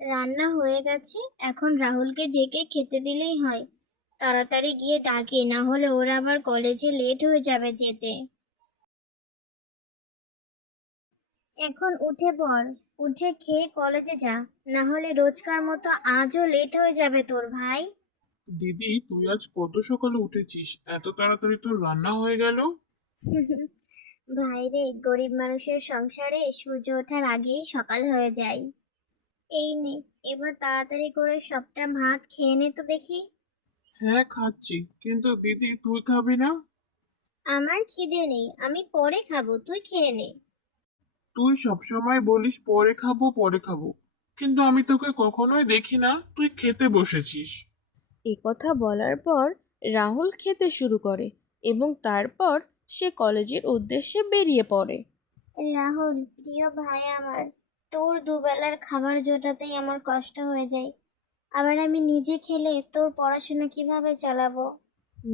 রান্না হয়ে গেছে। এখন রাহুলকে ডেকে খেতে দিলেই হয়। তাড়াতাড়ি গিয়ে ডাকি, না হলে ওরা আবার কলেজে লেট হয়ে যাবে যেতে। এখন উঠে পড়, উঠে খেয়ে কলেজে যা, না হলে রোজকার মতো আজও লেট হয়ে যাবে তোর ভাই। দিদি, তুই আজ কত সকালে উঠেছিস? এত তাড়াতাড়ি তোর রান্না হয়ে গেল? ভাইরে, গরিব মানুষের সংসারে সূর্য ওঠার আগেই সকাল হয়ে যায়। এই নে, এবার তাড়াতাড়ি করে সবটা ভাত খেয়ে নে তো দেখি। হ্যাঁ, খাচ্ছি, কিন্তু দিদি তুই খাবি না? আমার খিদে নেই, আমি পরে খাবো, তুই খেয়ে নে। তুই সবসময় বলিস পরে খাবো পরে খাবো, কিন্তু আমি তোকে কখনোই দেখি না তুই খেতে বসেছিস। এ কথা বলার পর রাহুল খেতে শুরু করে এবং তারপর সে কলেজের উদ্দেশ্যে বেরিয়ে পড়ে। রাহুল, প্রিয় ভাই আমার, তোর দুবেলার খাবার জোটাতেই আমার কষ্ট হয়ে যায়। আবার আমি নিজে খেলে তোর পড়াশোনা কিভাবে চালাবো?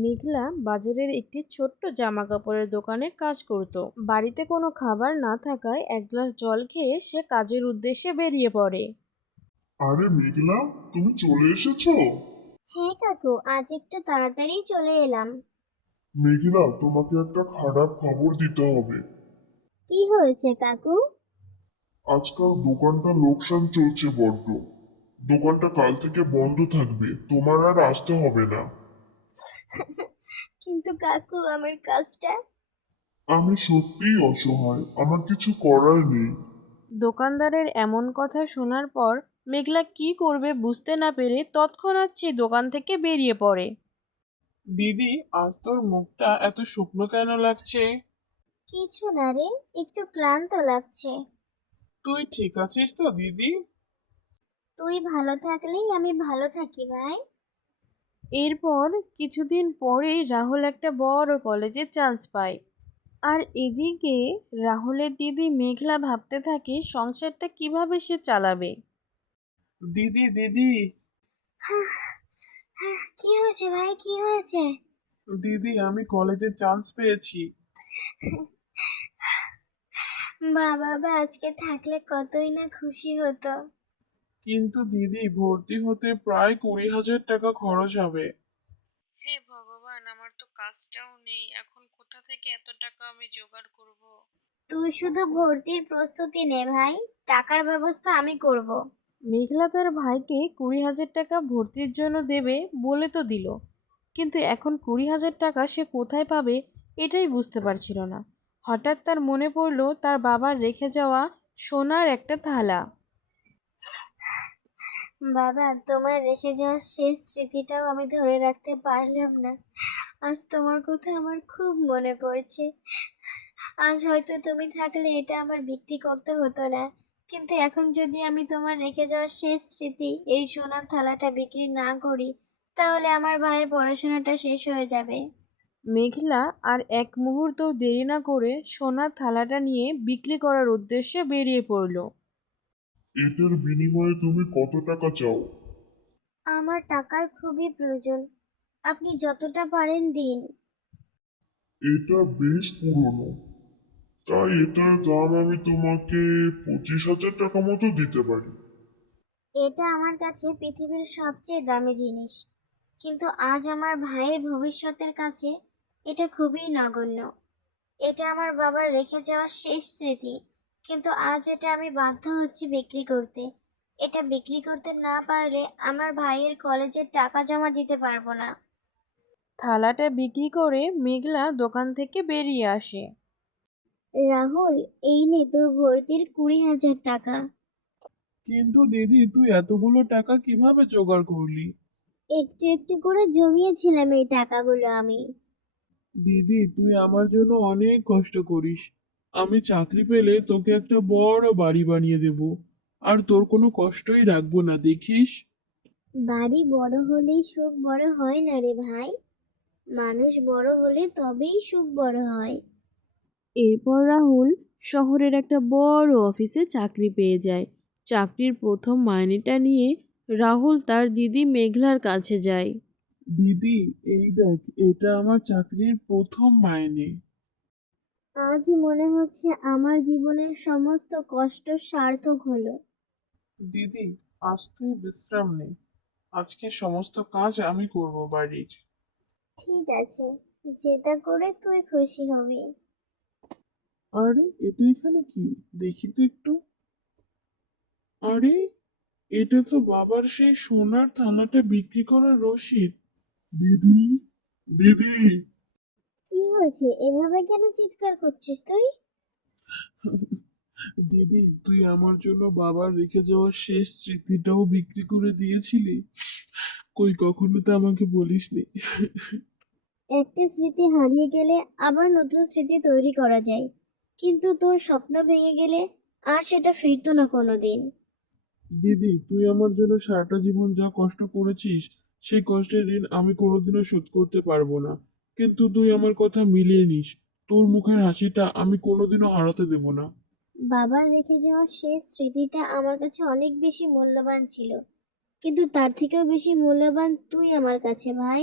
মেঘলা বাজারের একটি ছোট্ট জামা কাপড়ের দোকানে কাজ করত। বাড়িতে কোনো খাবার না থাকায় এক গ্লাস জল খেয়ে সে কাজের উদ্দেশ্যে বেরিয়ে পড়ে। আরে মেঘনা, তুমি চলে এসেছো? হ্যাঁ কাকু, আজ একটু তাড়াতাড়ি চলে এলাম। মেঘনা, তোমাকে একটা খারাপ খবর দিতে হবে। কি হয়েছে কাকু? আজকাল দোকানটা লোকসান চলছে বড্ড। দোকানটা কাল থেকে বন্ধ থাকবে, তোমার আর আসতে হবে না। কিন্তু কাকু, আমার কাজটা। আমি সত্যিই অসহায়, আমার কিছু করার নেই। দোকানদারের এমন কথা শোনার পর মেঘলা কি করবে বুঝতে না পেরে তৎক্ষণাৎ সে দোকান থেকে বেরিয়ে পড়ে। দিদি, আজ তোর মুখটা এত শুকনো কেন লাগছে? কিছু না রে, একটু ক্লান্ত লাগছে। তুই ঠিক আছিস তো দিদি? তুই ভালো থাকলেই আমি ভালো থাকি ভাই। এরপর কিছুদিন পরেই রাহুল একটা বড় কলেজে চান্স পায়। আর এদিকে রাহুলের দিদি মেঘলা ভাবতে থাকে সংসারটা কিভাবে সে চালাবে। দিদি দিদি হাহ, কি হয়েছে ভাই, কি হয়েছে? দিদি, আমি কলেজে চান্স পেয়েছি। বাবা আজকে থাকলে কতই না খুশি হতো। কিন্তু দিদি, ভর্তি হতে প্রায় 20,000 টাকা খরচ হবে। হে ভগবান, আমার তো কাজটাও নেই, এখন কোথা থেকে এত টাকা আমি জোগাড় করব। তুই শুধু ভর্তির প্রস্তুতি নে ভাই, টাকার ব্যবস্থা আমি করব। মেঘলা তার ভাইকে 20,000 টাকা ভর্তির জন্য দেবে বলে তো দিল, কিন্তু এখন 20,000 টাকা সে কোথায় পাবে এটাই বুঝতে পারছিল না। হঠাৎ তার মনে পড়ল তার বাবার রেখে যাওয়া সোনার একটা থালা। বাবা, তোমার রেখে যাওয়া শেষ স্মৃতিটাও আমি ধরে রাখতে পারলাম না। আজ তোমার কথা আমার খুব মনে পড়ছে। আজ হয়তো তুমি থাকলে এটা আমার বিক্রি করতে হতো না, কিন্তু এখন যদি আমি তোমার রেখে যাওয়া শেষ স্মৃতি এই সোনার থালাটা বিক্রি না করি, তাহলে আমার ভাইয়ের পড়াশোনাটা শেষ হয়ে যাবে। মেঘলা আর এক মুহূর্তও দেরি না করে সোনার থালাটা নিয়ে বিক্রি করার উদ্দেশ্যে বেরিয়ে পড়ল। এটার বিনিময়ে তুমি কত টাকা চাও? আমার টাকার খুবই প্রয়োজন, আপনি যতটা পারেন দিন। এটা বেশ পুরনো, তাই এটার দাম আমি তোমাকে 25,000 টাকা মতো দিতে পারি। এটা আমার কাছে পৃথিবীর সবচেয়ে দামি জিনিস, কিন্তু আজ আমার ভাইয়ের ভবিষ্যতের কাছে এটা খুবই নগণ্য। এটা আমার বাবার রেখে যাওয়া শেষ স্মৃতি, কিন্তু আজ এটা আমি বাধ্য হচ্ছি বিক্রি করতে। এটা বিক্রি করতে না পারলে আমার ভাইয়ের কলেজের টাকা জমা দিতে পারবো না। থালাটা বিক্রি করে মেঘলা দোকান থেকে বেরিয়ে আসে। রাহুল, এই নে তোর ভর্তির 20,000 টাকা। কিন্তু দিদি, তুই এতগুলো টাকা কিভাবে জোগাড় করলি? একটু একটু করে জমিয়েছিলাম এই টাকাগুলো আমি। দিদি, তুই আমার জন্য অনেক কষ্ট করিস। আমি চাকরি পেলে তোকে একটা বড় বাড়ি বানিয়ে দেব, আর তোর কোনো কষ্টই রাখবো না, দেখিস। বাড়ি বড় হলেই সুখ বড় হয় না রে ভাই, মানুষ বড় হলে তবেই সুখ বড় হয়। এরপর রাহুল শহরের একটা বড় অফিসে চাকরি পেয়ে যায়। চাকরির প্রথম মাইনেটা নিয়ে রাহুল তার দিদি মেঘলার কাছে যায়। দিদি, এই দেখ, এটা আমার চাকরির প্রথম মাইনে। আজ মনে হচ্ছে আমার জীবনের সমস্ত কষ্ট সার্থক হলো। দিদি, আজ তুই বিশ্রাম নে। আজকে সমস্ত কাজ আমি করব বাড়ির। ঠিক আছে, যেটা করে তুই খুশি হবি। আরে এটা এখানে কি? দেখি তো একটু। আরে এটা তো বাবার সেই সোনার থালাটা বিক্রি করার রসিদ। দিদি, দিদি। কি হয়েছে, এভাবে কেন চিৎকার করছিস তুই? দিদি, তুই আমার জন্য বাবার রেখে যাওয়া শেষ স্মৃতিটাও বিক্রি করে দিয়েছিলি। কই, কখনো তো আমাকে বলিসনি। একটা স্মৃতি হারিয়ে গেলে আবার নতুন স্মৃতি তৈরি করা যায়, কিন্তু তোর স্বপ্ন ভেঙে গেলে আর সেটা ফিরতো না কোনোদিন। দিদি, তুই আমার জন্য সারাটা জীবন যা কষ্ট করেছিস, সেই কষ্টের ঋণ আমি কোনোদিনও শোধ করতে পারবো না। কিন্তু তুই আমার কথা মিলিয়ে নিস। তোর মুখের হাসিটা আমি কোনোদিনও হারাতে দেব না। বাবার রেখে যাওয়া শেষ স্মৃতিটা আমার কাছে অনেক বেশি মূল্যবান ছিল, কিন্তু তার থেকেও বেশি মূল্যবান তুই আমার কাছে, ভাই।